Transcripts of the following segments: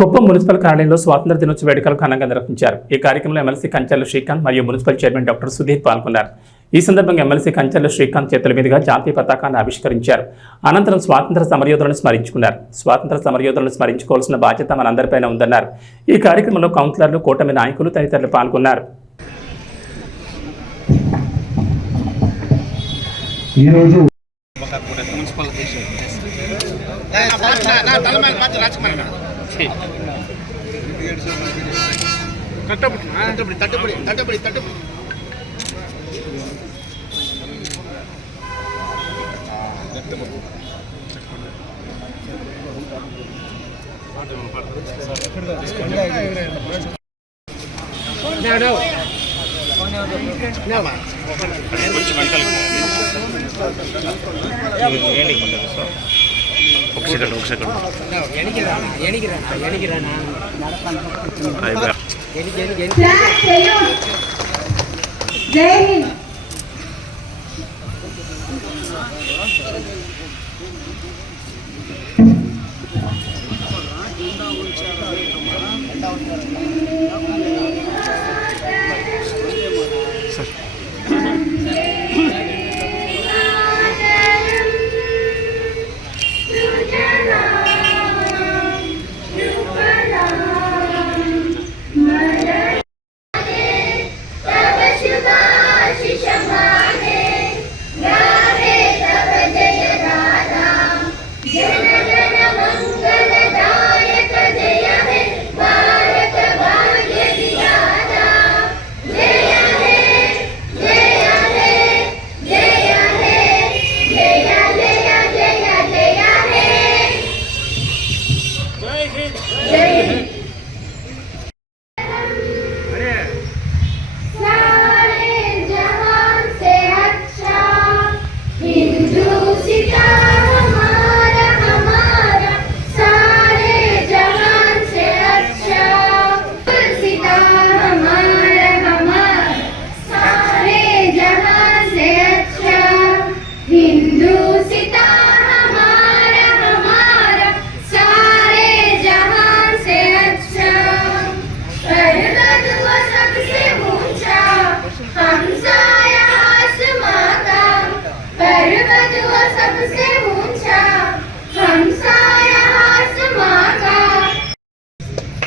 Kuppam municipal కార్యాలయంలో స్వాతంత్ర దినోత్సవ వేడుకలు ఘనంగా నిర్వహించారు ఈ కార్యక్రమంలో ఎమ్మెల్సీ కంచెల శ్రీకాంత్ మరియు మున్సిపల్ చైర్మన్ డాక్టర్ సుధీర్ పాల్గొన్నారు ఈ సందర్భంగా ఎమ్మెల్సీ కంచెల శ్రీకాంత్ చేతుల మీదుగా జాతీయ పతాకాన్ని ఆవిష్కరించారు అనంతరం స్వాతంత్ర సమరయోధులను స్మరించుకున్నారు స్వాతంత్ర సమరయోధులను స్మరించుకోవాల్సిన బాధ్యత మనందరిపైన ఉందన్నారు ఈ కార్యక్రమంలో కౌన్సిలర్లు కూటమి నాయకులు తదితరులు పాల్గొన్నారు ఈరోజు தட்டுப்படி தட்டுப்படி தட்டுப்படி தட்டுப்படி ఒక సెకండ్ ఒక second flag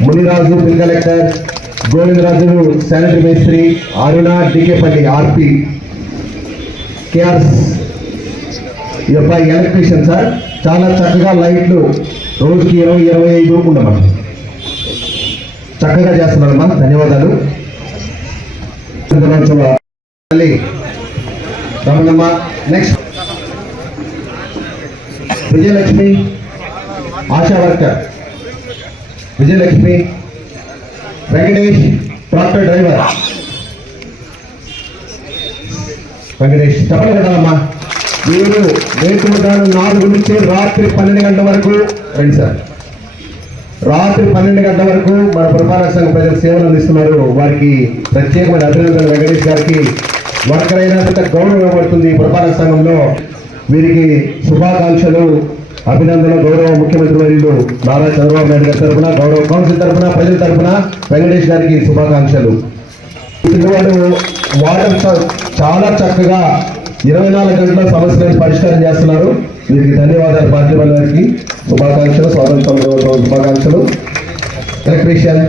Muniraju bill collector Govindaraju sanitary మేస్త్రి అరుణ డికేపల్లి ఆర్పి కేఆర్స్ ఈ యొక్క ఎలక్ట్రీషియన్ సార్ చాలా చక్కగా లైట్లు రోజుకి ఇరవై ఇరవై ఐదు ఉండమా చక్కగా చేస్తున్నారమ్మా ధన్యవాదాలు Ramanamma next Vijayalakshmi ASHA worker Vijayalakshmi Venkatesh tractor driver. Venkatesh చెప్పండి కదమ్మా. మీరు నేర్చుకుంటాను నాలుగు నుంచి రాత్రి పన్నెండు గంటల వరకు. రండి సార్. రాత్రి పన్నెండు గంటల వరకు మన పురపాలక సంఘ ప్రజలు సేవలు అందిస్తున్నారు. వారికి ప్రత్యేకమైన అభినందనలు వెంకటేష్ గారికి. వర్కరైనంత గౌరవం ఇవ్వబడుతుంది ఈ పురపాలక సంఘంలో. వీరికి శుభాకాంక్షలు అభినందనలు గౌరవ ముఖ్యమంత్రి వర్యులు నారా చంద్రబాబు నాయుడు గారి తరఫున గౌరవ కౌన్సిల్ తరఫున ప్రజల తరఫున వెంకటేష్ గారికి శుభాకాంక్షలు. పిల్లవాడు వాటర్ చాలా చక్కగా ఇరవై నాలుగు గంటల సమస్యలను పరిష్కారం చేస్తున్నారు. వీరికి ధన్యవాదాలు పార్టీ వాళ్ళకి శుభాకాంక్షలు స్వాతంత్ర శుభాకాంక్షలు. ఎలక్ట్రీషియన్